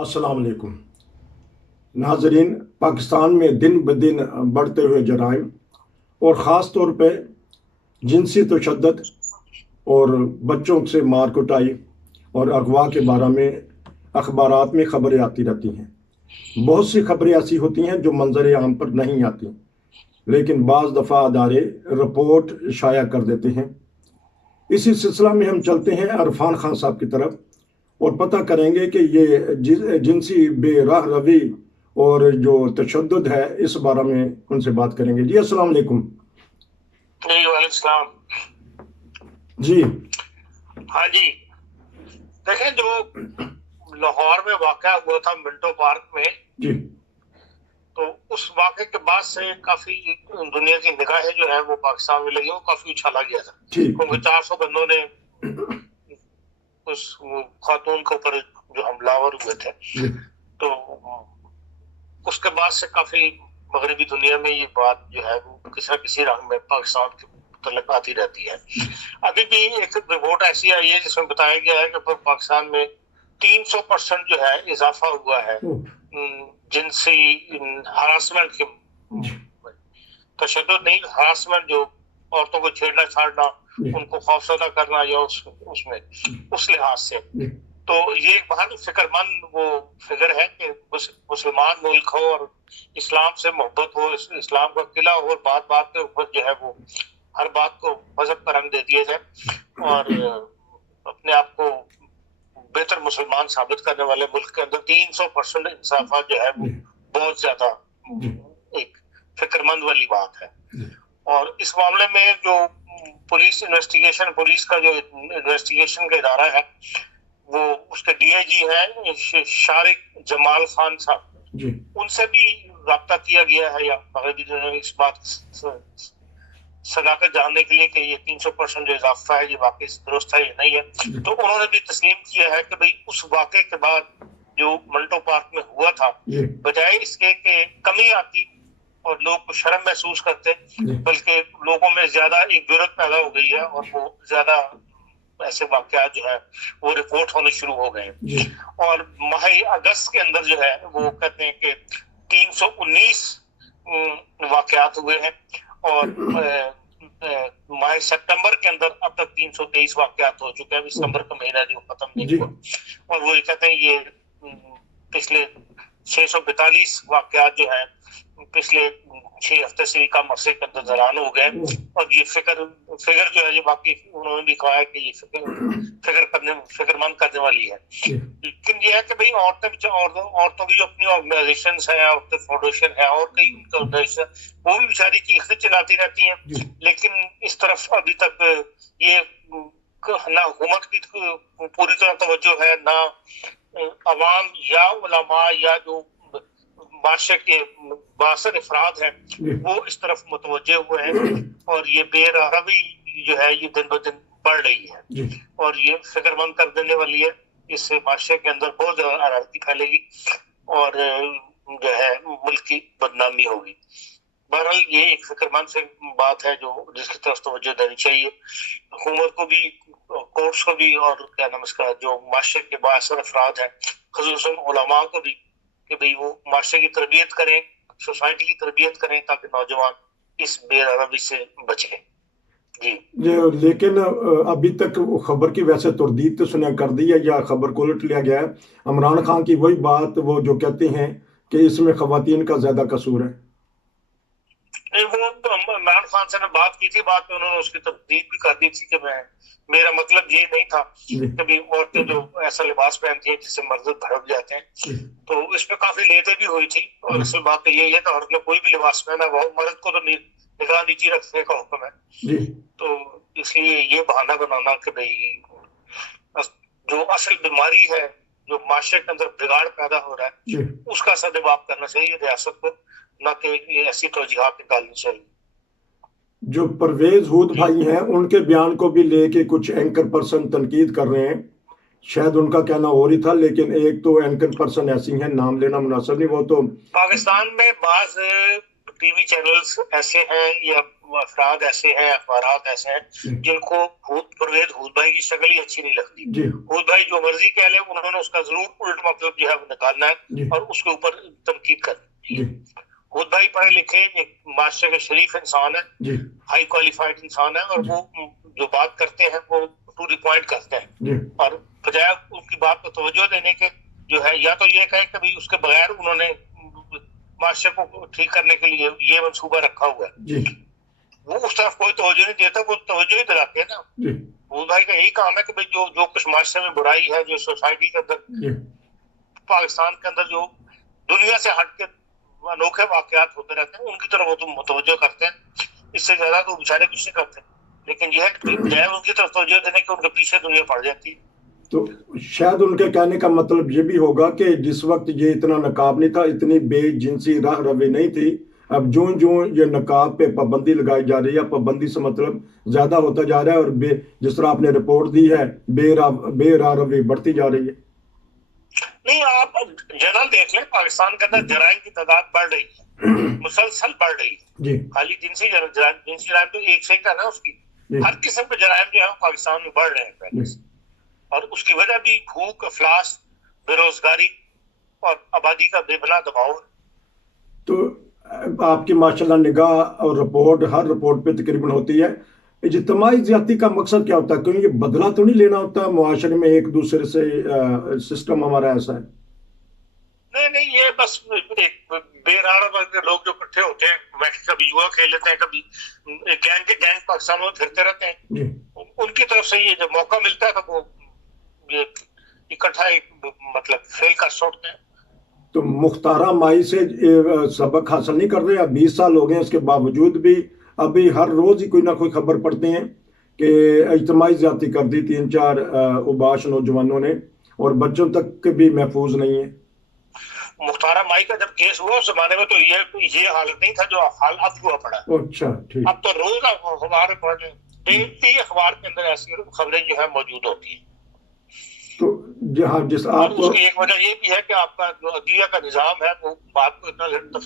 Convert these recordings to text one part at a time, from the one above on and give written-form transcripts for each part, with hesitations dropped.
अस्सलाम वालेकुम नाजरीन। पाकिस्तान में दिन ब दिन बढ़ते हुए जराइम और ख़ास तौर पे जिनसी तशद्दुद और बच्चों से मार कुटाई और अगवा के बारे में अखबारात में खबरें आती रहती हैं। बहुत सी खबरें ऐसी होती हैं जो मंजर आम पर नहीं आती, लेकिन बाज़ दफ़ा अदारे रिपोर्ट शाया कर देते हैं। इसी सिलसिला में हम चलते हैं अरफान खान साहब की तरफ और पता करेंगे कि ये जिनसी बेराह रवी और जो तशद्दुद है इस बारे में उनसे बात करेंगे। जी अस्सलाम वालेकुम। जी वालेकुम सलाम। जी हाँ जी, देखें जो लाहौर में वाक़या हुआ था मिंटो पार्क में, जी तो उस वाक़े के बाद से काफी दुनिया की निगाहें जो है वो पाकिस्तान में लगी, वो काफी उछाला गया था ठीक क्योंकि 400 बंदों ने उस खातून के ऊपर जो हमलावर हुए थे, तो उसके बाद से काफी मगरबी दुनिया में ये बात जो है वो किसी न किसी रंग में पाकिस्तान के मुतल्लिक़ आती रहती है। अभी भी एक रिपोर्ट ऐसी आई है जिसमें बताया गया है कि पाकिस्तान में 300% जो है इजाफा हुआ है जिनसी हरासमेंट के, तशद्दुद नहीं, हरासमेंट, जो औरतों को छेड़ना छाड़ना, उनको खौफजदा करना या उसमें उस लिहाज से। तो ये एक बहुत फिक्रमंद वो फिगर है कि मुसलमान मुल्क हो और इस्लाम से मोहब्बत हो, इस्लाम का किला हो और बात बात के ऊपर जो है वो हर बात को मजहब का रंग दे दिया जाए और अपने आप को बेहतर मुसलमान साबित करने वाले मुल्क के अंदर 300% इंसाफा जो है वो बहुत ज्यादा एक फिक्रमंद वाली बात है। और इस मामले में जो पुलिस का जो इन्वेस्टिगेशन का इदारा है वो उसके डीआईजी हैं शारिक जमाल खान साहब, उनसे भी राब्ता किया गया है या मगरबी इस बात सदाकत जानने के लिए कि ये 300% जो इजाफा है ये वाकई दुरुस्त है या नहीं है। तो उन्होंने भी तस्लीम किया है कि भाई उस वाक़े के बाद जो मिंटो पार्क में हुआ था, बजाय इसके कि कमी आती और लोग को शर्म महसूस करते, बल्कि लोगों में ज्यादा एक जुर्रत पैदा हो गई है और वो ज्यादा ऐसे वाक़यात जो है वो रिपोर्ट होने शुरू हो गए। और माह अगस्त के अंदर जो है वो कहते हैं कि 319 वाक़यात हुए हैं और माह सितंबर के अंदर अब तक 323 वाक़यात हो चुके हैं। सितंबर का महीना जो खत्म नहीं हुआ, और वो ये कहते हैं ये पिछले 642 वाक़यात जो है पिछले 6 हफ्ते से कम अरसे के अंदर दौरान हो गए। और ये फिगर जो है ये बाकी उन्होंने भी कहा है कि ये फिक्रमंद करने वाली है। लेकिन ये है कि भाई औरतों की जो अपनी ऑर्गेनाइजेशन है, औरतें फाउंडेशन है और कई ऑर्गेनाइजेशन, वो भी बेचारी चीखते चिल्लाती रहती हैं, लेकिन इस तरफ अभी तक ये ना हुकूमत की पूरी तरह तवज्जो है, ना अवाम या उलमा या जो माशरे के बासर अफराद हैं वो इस तरफ मुतवज्जे हुए हैं। और ये बेरहमी जो है ये दिन ब दिन बढ़ रही है और ये फिक्रमंद कर देने वाली है। इससे माशरे के अंदर बहुत ज्यादा अराजगी फैलेगी और जो है मुल्क की बदनामी होगी। बहरहाल ये एक फिक्रमंद से बात है जो जिसकी तरफ तवज्जो देनी चाहिए हुकूमत को भी, कोर्ट्स को भी, और क्या नाम इसका जो माशरे के बासर अफराद हैं खुसूसन उलमा को भी, कि भाई वो माशरे की तरबियत करें, सोसाइटी की तरबियत करें ताकि नौजवान इस बेरहमी से बचें। जी लेकिन अभी तक खबर की वैसे तरदीद तो सुना कर दी है या खबर को उलट लिया गया है। इमरान खान की वही बात वो जो कहते हैं कि इसमें खवातीन का ज्यादा कसूर है। नहीं, वो तो इमरान खान से ने बात की थी, बात में उन्होंने उसकी तरदीद भी कर दी थी कि मेरा मतलब ये नहीं था कभी औरतें जो ऐसा लिबास पहनती है जिससे मर्द भड़क जाते हैं, तो इसमें काफी लेते भी हुई थी। और असल बात तो यही है कि औरत ने कोई भी लिबास पहना वो मर्द को तो निगाह नीचे रखने का हुक्म है। तो इसलिए ये बहाना बनाना कि भाई जो असल बीमारी है, जो माशरे के अंदर बिगाड़ पैदा हो रहा है, उसका सदबाब करना चाहिए रियासत को, न कि ऐसी तौजीहात निकालनी चाहिए। जो परवेज हुद भाई हैं उनके बयान को भी लेके कुछ एंकर पर्सन तनकीद कर रहे हैं। शायद उनका कहना और ही था, लेकिन एक तो एंकर पर्सन ऐसी हैं, नाम लेना मुनासिब नहीं, वो तो पाकिस्तान में बाज टीवी चैनल्स ऐसे हैं या افراد ایسے ہیں, اخبارات ایسے ہیں جن کو پرویز ہود بھائی کی شکل ہی اچھی نہیں لگتی. ہود بھائی جو مرضی کہہ لے, انہوں نے اس کا ضرور الٹ مطلب جو ہے وہ نکالنا ہے اور اس کے اوپر تنقید کرنی ہے. ہود بھائی پڑھے لکھے ایک معاشرے کے شریف انسان ہے, ہائی کوالیفائڈ انسان ہے, اور وہ جو بات کرتے ہیں وہ ٹو دی پوائنٹ کرتے ہیں, اور بجائے ان کی بات کو توجہ دینے کے جو ہے یا تو یہ کہے کہ بھائی اس کے بغیر انہوں نے معاشرے کو ٹھیک کرنے کے لیے یہ منصوبہ رکھا ہوا ہے, وہ اس طرف کوئی توجہ نہیں دیتا, وہ توجہ ہی دلاتے ہیں نا. ہود بھائی کا یہی کام ہے کہ بھائی جو کچھ معاشرے میں برائی ہے, جو سوسائٹی کے اندر پاکستان کے اندر جو دنیا سے ہٹ کے انوکھے واقعات ہوتے رہتے ہیں, ان کی طرف وہ تو متوجہ کرتے ہیں. اس سے زیادہ تو بیچارے کچھ نہیں کرتے, لیکن یہ ہے کہ بجائے ان کی طرف توجہ دینے کے ان کے پیچھے دنیا پڑ جاتی ہے. تو شاید ان کے کہنے کا مطلب یہ بھی ہوگا کہ جس وقت یہ اتنا نقاب نہیں تھا, اتنی بے جنسی راہ روی نہیں تھی, اب جو یہ نقاب پہ پابندی لگائی جا رہی ہے, پابندی سے مطلب زیادہ ہوتا جا رہا ہے, اور جس طرح آپ نے رپورٹ دی ہے بے راہ روی بڑھتی جا رہی ہے. نہیں, آپ جنرل دیکھ لیں, پاکستان کے اندر جرائم کی تعداد بڑھ رہی ہے, مسلسل بڑھ رہی ہے. خالی جنسی جرائم تو ایک سے ہے نا, اس کی ہر قسم کے جرائم جو ہے پاکستان میں بڑھ رہے ہیں پہلے سے, اور اس کی وجہ بھی بھوک, افلاس, بے روزگاری اور آبادی کا بے بنا دباؤ. تو آپ کی ماشاءاللہ نگاہ اور رپورٹ, ہر رپورٹ پہ تقریباً ہوتی ہے, اجتماعی زیادتی کا مقصد کیا ہوتا ہے؟ کیونکہ یہ بدلہ تو نہیں لینا ہوتا معاشرے میں ایک دوسرے سے, سسٹم ہمارا ایسا ہے. نہیں, یہ بس ایک بے راہ کے لوگ جو اکٹھے ہوتے ہیں, کبھی یوا کھیل لیتے ہیں, کبھی گینگ پاکستان میں پھرتے رہتے ہیں, ان کی طرف سے یہ جب موقع ملتا ہے تو وہ یہ اکٹھا ایک مطلب فیل کر چھوڑتے ہیں. تو مختارہ مائی سے سبق حاصل نہیں کر رہے؟ اب 20 سال ہو گئے, اس کے باوجود بھی ابھی ہر روز ہی کوئی نہ کوئی خبر پڑھتے ہیں کہ اجتماعی زیادتی کر دی 3-4 اوباش نوجوانوں نے, اور بچوں تک بھی محفوظ نہیں ہے. مختارہ مائی کا جب کیس ہوا اس زمانے میں تو یہ حالت نہیں تھا جو حال اب ہوا پڑا. اچھا, ٹھیک. اب تو روز اخبار پڑھ رہے ہیں, ڈیلی اخبار کے اندر ایسی خبریں جو ہے موجود ہوتی ہیں. تو جہاں جس آپ اس کی ایک وجہ یہ بھی ہے کہ آپ کا جو عدلیہ کا نظام ہے وہ بات کو اتنا عدلیہ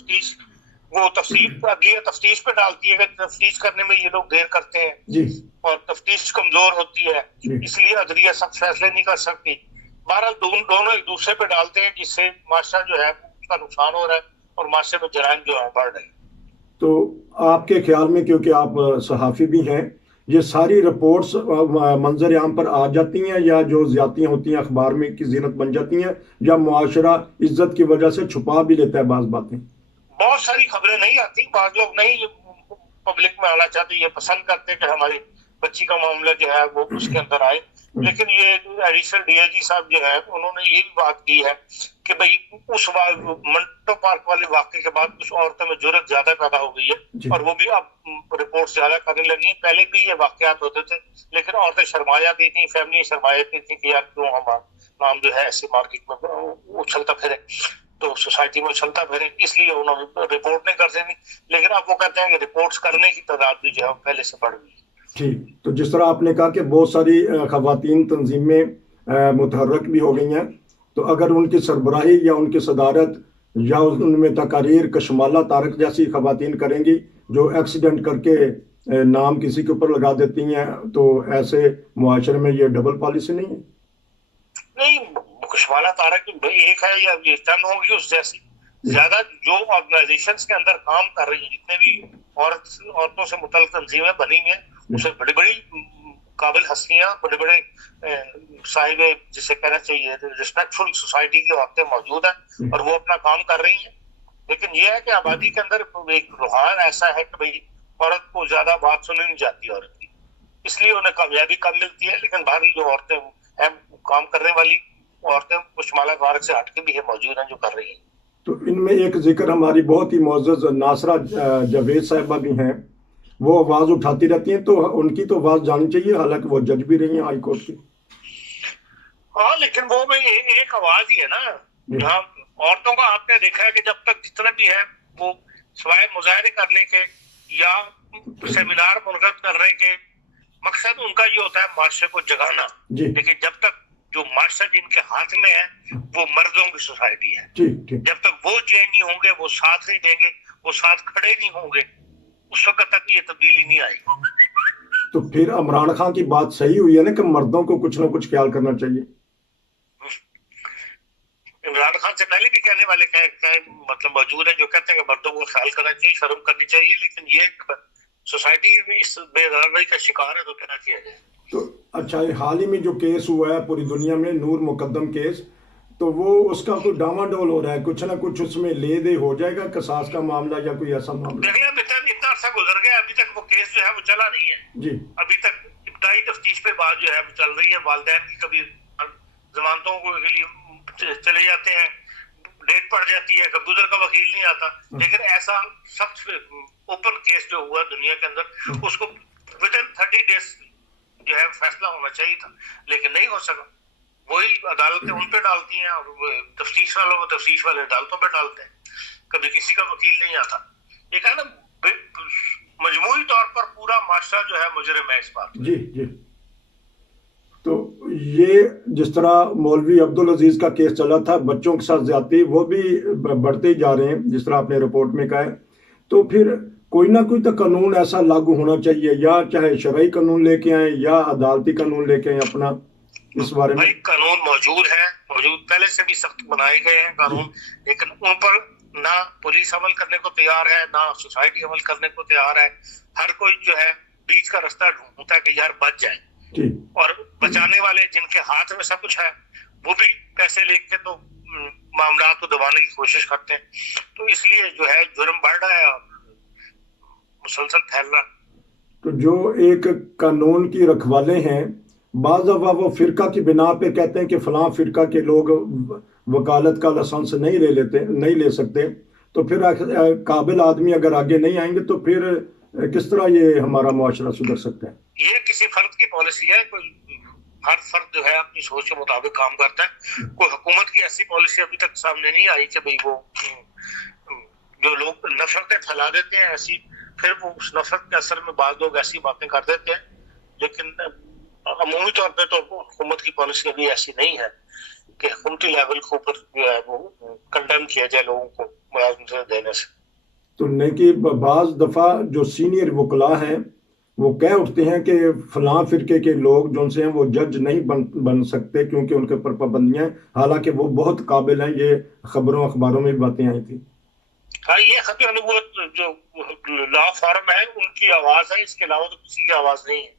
تفتیش پہ ڈالتی ہے کہ تفتیش کرنے میں یہ لوگ دیر کرتے ہیں, اور تفتیش کمزور ہوتی ہے, اس لیے عدلیہ سخت فیصلے نہیں کر سکتی. بہرحال دونوں ایک دوسرے پہ ڈالتے ہیں, جس سے معاشرہ جو ہے اس کا نقصان ہو رہا ہے اور معاشرے میں جرائم جو ہے بڑھ رہے ہیں. تو آپ کے خیال میں, کیونکہ آپ صحافی بھی ہیں, یہ ساری رپورٹس منظر عام پر آ جاتی ہیں, یا جو زیادتیاں ہوتی ہیں اخبار میں کی زینت بن جاتی ہیں, یا معاشرہ عزت کی وجہ سے چھپا بھی لیتا ہے بعض باتیں؟ بہت ساری خبریں نہیں آتی, بعض لوگ نہیں پبلک میں آنا چاہتے, یہ پسند کرتے کہ ہماری بچی کا معاملہ جو ہے وہ اس کے اندر آئے. لیکن یہ ایڈیشنل ڈی آئی جی صاحب جو ہے انہوں نے یہ بھی بات کی ہے کہ بھائی اس منٹو پارک والے واقعے کے بعد کچھ عورتوں میں جرأت زیادہ پیدا ہو گئی ہے, اور وہ بھی اب رپورٹ زیادہ کرنے لگی ہیں. پہلے بھی یہ واقعات ہوتے تھے, لیکن عورتیں شرما جاتی تھیں, فیملی شرما جاتی تھیں کہ یار کیوں ہمارا نام جو ہے ایسے مارکیٹ میں اچھلتا پھرے, تو سوسائٹی میں اچھلتا پھرے, اس لیے انہوں نے رپورٹ نہیں کرتے نہیں. لیکن اب وہ کہتے ہیں کہ رپورٹس کرنے کی تعداد بھی جو ہے پہلے سے بڑھ گئی. ٹھیک. تو جس طرح آپ نے کہا کہ بہت ساری خواتین تنظیمیں متحرک بھی ہو گئی ہیں, تو اگر ان کی سربراہی یا ان کی صدارت یا ان میں تقاریر کشمالہ طارق جیسی خواتین کریں گی جو ایکسیڈنٹ کر کے نام کسی کے اوپر لگا دیتی ہیں, تو ایسے معاشرے میں یہ ڈبل پالیسی نہیں ہے؟ نہیں, کشمالہ طارق ایک ہے یا یہ چند ہوگی اس جیسی. زیادہ جو آرگنائزیشنز کے اندر کام کر رہی ہیں, جتنے بھی عورتوں سے متعلق تنظیمیں بنی ہیں, اس میں بڑی بڑی قابل ہستیاں, بڑے بڑے صاحب جسے کہنا چاہیے ریسپیکٹفل سوسائٹی کی عورتیں موجود ہیں, اور وہ اپنا کام کر رہی ہیں. لیکن یہ ہے کہ آبادی کے اندر ایک رجحان ایسا ہے کہ بھئی عورت کو زیادہ بات سنی نہیں جاتی عورت کی, اس لیے انہیں کامیابی کم ملتی ہے. لیکن باہر جو عورتیں ہیں کام کرنے والی عورتیں کشمالہ طارق سے ہٹ کے بھی موجود ہیں جو کر رہی ہیں. تو ان میں ایک ذکر ہماری بہت ہی معزز ناصرہ جاوید صاحبہ بھی ہیں, وہ آواز اٹھاتی رہتی ہیں, تو ان کی تو آواز جانی چاہیے, حالانکہ وہ جج بھی رہی ہیں ہائی کورٹ کی. ہاں, لیکن وہ میں ایک آواز ہی ہے نا. جہاں عورتوں کا آپ نے دیکھا ہے کہ جب تک جتنا بھی ہے وہ سوائے مظاہرے کرنے کے یا سیمینار منعقد کرنے کے مقصد ان کا یہ ہوتا ہے معاشرے کو جگانا. لیکن جب تک جو معاشرہ جن کے ہاتھ میں ہے وہ مردوں کی سوسائٹی ہے, جب تک وہ چینج نہیں ہوں گے, وہ ساتھ نہیں دیں گے, وہ ساتھ کھڑے نہیں ہوں گے, उस वक्त तक ये तब्दीली नहीं आई। तो फिर इमरान खान की बात सही हुई है ना कि मर्दों को कुछ ना कुछ ख्याल करना चाहिए। इमरान खान से पहले भी कहने वाले मतलब मौजूद है जो कहते हैं कि मर्दों को ख्याल करना चाहिए, शर्म करनी चाहिए, लेकिन ये सोसाइटी भी इस बेदरकारी का शिकार है, तो क्या किया जाए। तो अच्छा, ये हाल ही में जो केस हुआ है पूरी दुनिया में, नूर मुकद्दम केस, तो वो उसका कोई डामाडोल हो रहा है, कुछ ना कुछ उसमें ले दे हो जाएगा, कसास का मामला या कोई ऐसा मामला। देखिए अभी तक इतना अर्सा गुजर गया, अभी तक वो केस जो है वो चला नहीं है जी। अभी तक इब्तदाई तफ्तीश पे बात जो है वो चल रही है। वालिदैन की कभी जमानतों को के लिए चले जाते हैं, डेट पड़ जाती है, कभी उधर का वकील नहीं आता, लेकिन ऐसा सख्त ओपन केस जो हुआ दुनिया के अंदर, उसको विदिन 30 डेज जो है फैसला होना चाहिए था, लेकिन नहीं हो सका। वही अदालतें उन पे डालती हैं और तफ्तीश वालों को तफ्तीश वाले अदालतों पे डालते हैं, कभी किसी का वकील नहीं आता। ये कहा ना मजमूई तौर पर पूरा माशरा जो है मुजरिम है इस बात। जी जी। तो ये जिस तरह मौलवी अब्दुल अजीज का केस चला था, बच्चों के साथ ज्यादती, वो भी बढ़ते ही जा रहे हैं जिस तरह आपने रिपोर्ट में कहा है। तो फिर कोई ना कोई तो कानून ऐसा लागू होना चाहिए, या चाहे शरई कानून लेके आए या अदालती कानून लेके आए अपना, इस बारे में। भाई कानून मौजूद है, पहले से भी सख्त बनाए गए हैं कानून, लेकिन उन पर ना पुलिस अमल करने को तैयार है, ना सोसाइटी अमल करने को तैयार है। हर कोई जो है बीच का रास्ता ढूंढता है कि यार बच जाए, और बचाने वाले जिनके हाथ में सब कुछ है वो भी पैसे लेके तो मामला को दबाने की कोशिश करते हैं। तो इसलिए जो है जुर्म बढ़ रहा है और मुसलसल फैल रहा है। तो जो एक कानून की रखवाले हैं, बाज़ दफ़ा वो फिरका की बिना पे कहते हैं कि फलां फिरका के लोग वकालत का लाइसेंस नहीं ले सकते, तो फिर काबिल आदमी अगर आगे नहीं आएंगे तो फिर किस तरह ये हमारा मुआशरा सुधर सकता है। ये किसी फर्द की पॉलिसी है, हर फर्द जो है अपनी सोच के मुताबिक काम करता है। कोई हुकूमत की ऐसी पॉलिसी अभी तक सामने नहीं आई कि भाई वो जो लोग नफरतें फैला देते हैं ऐसी, फिर वो उस नफरत के असर में बाद लोग ऐसी बातें कर देते हैं, लेकिन अमूमी तौर पे तो हुकूमत की पॉलिसी अभी ऐसी नहीं है कि हुकूमती लेवल के ऊपर जो है वो कंडेम किया जाए लोगों को मुलाजमत देने से। तो नहीं कि बाज़ दफ़ा जो सीनियर वकला हैं वो कह उठते हैं कि फलां फिरके के लोग जो से हैं वो जज नहीं बन सकते क्योंकि उनके ऊपर पाबंदियां हैं, हालांकि वो बहुत काबिल हैं। ये खबरों अखबारों में भी बातें आई थी। हाँ, ये खबर वो जो लॉ फॉर्म है उनकी आवाज है, इसके अलावा तो किसी की आवाज नहीं है।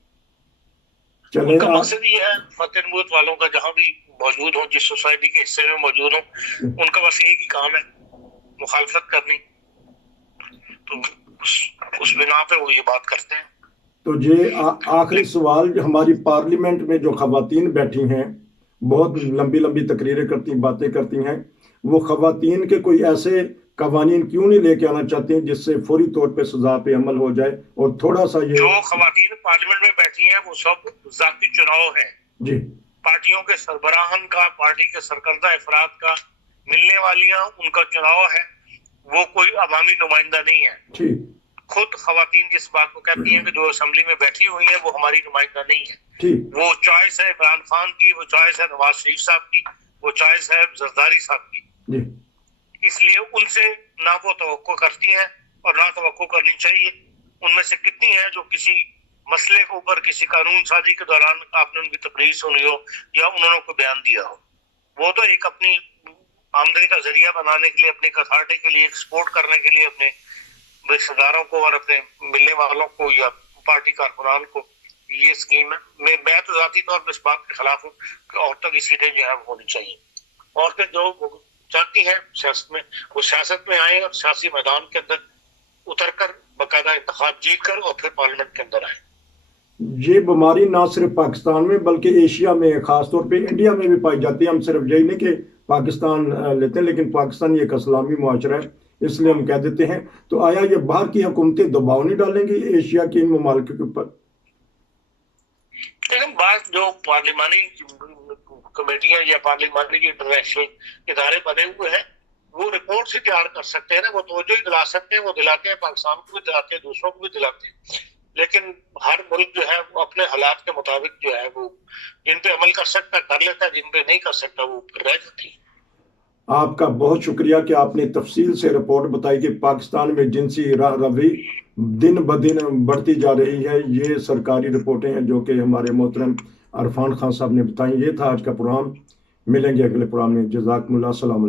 उनका मकसद ये है फतेह नबूवत वालों का जहाँ भी मौजूद हो, जिस सोसाइटी के हिस्से में मौजूद हो, उनका बस एक ही काम है मुखालफत करनी, तो उस बिना पे वो ये बात करते हैं। तो ये आखिरी सवाल, हमारी पार्लियामेंट में जो खवातीन बैठी हैं, बहुत लंबी लंबी तकरीरें करती, बातें करती हैं, वो खवातीन के कोई ऐसे कवानीन क्यों नहीं लेके आना चाहते हैं जिससे फौरी तौर पे सजा पे अमल हो जाए? और थोड़ा सा ये जो खवातीन पार्लियामेंट में बैठी हैं वो सब जाती चुनाव है जी, पार्टियों के सरबराहन का, पार्टी के सरकर्दा अफराद का मिलने वालियां उनका चुनाव है, वो कोई अवामी नुमाइंदा नहीं है। ठीक, खुद खवातीन जिस बात को कहती हैं कि जो असेंबली में बैठी हुई है वो हमारी नुमाइंदा नहीं है। ठीक, वो चॉइस है इमरान खान की, वो चॉइस है नवाज शरीफ साहब की, वो चॉइस है जरदारी साहब की जी। इसलिए उनसे ना वो तवक्को करती हैं और ना तवक्को करनी चाहिए। उनमें से कितनी है जो किसी मसले के ऊपर किसी कानून साजी के दौरान आपने उनकी तकरीर सुनी हो या उन्होंने कोई बयान दिया हो। वो तो एक अपनी आमदनी का जरिया बनाने के लिए, अपने अथॉरिटी के लिए, एक्सपोर्ट करने के लिए अपने रिश्तेदारों को और अपने मिलने वालों को या पार्टी कारकुनान को ये स्कीम है। मैं तो जाती तौर पर इस बात के खिलाफ हूँ कि औरतों की सीटें जो है होनी चाहिए। औरतें जो चाहती हैं सियासत में, वो सियासत में आए और सियासी मैदान के अंदर उतर कर बाकायदा इंतखाब जीत कर और फिर पार्लियामेंट के अंदर आए। ये बीमारी ना सिर्फ पाकिस्तान में बल्कि एशिया में, खासतौर पे इंडिया में भी पाई जाती है। हम सिर्फ यही नहीं कि पाकिस्तान लेते हैं, लेकिन पाकिस्तान एक इस्लामी मुआशरा है, इसलिए हम कह देते हैं। तो आया ये बाहर की हुकूमतें दबाव नहीं डालेंगी एशिया के इन ममालिक के ऊपर? लेकिन बात जो पार्लिमानी कमेटियां या पार्लिमानी इंटरनेशनल इदारे बने हुए हैं वो रिपोर्ट से तैयार कर सकते हैं ना, वो तवज्जो ही दिला सकते हैं, वो दिलाते हैं, पाकिस्तान को भी दिलाते हैं, दूसरों को भी दिलाते हैं। लेकिन हर मुल्क जो है वो अपने हालात के मुताबिक जो है वो जिन पे अमल कर सकता कर लेता है, जिन पे नहीं कर सकता वो रह जाती है। आपका बहुत शुक्रिया कि आपने तफसील से रिपोर्ट बताई कि पाकिस्तान में जिनसी रवि दिन ब दिन बढ़ती जा रही है। ये सरकारी रिपोर्टें हैं जो कि हमारे मोहतरम अरफान खान साहब ने बताई। ये था आज का प्रोग्राम, मिलेंगे अगले प्रोग्राम में। जज़ाकमुल्लाह, अस्सलाम वालेकुम।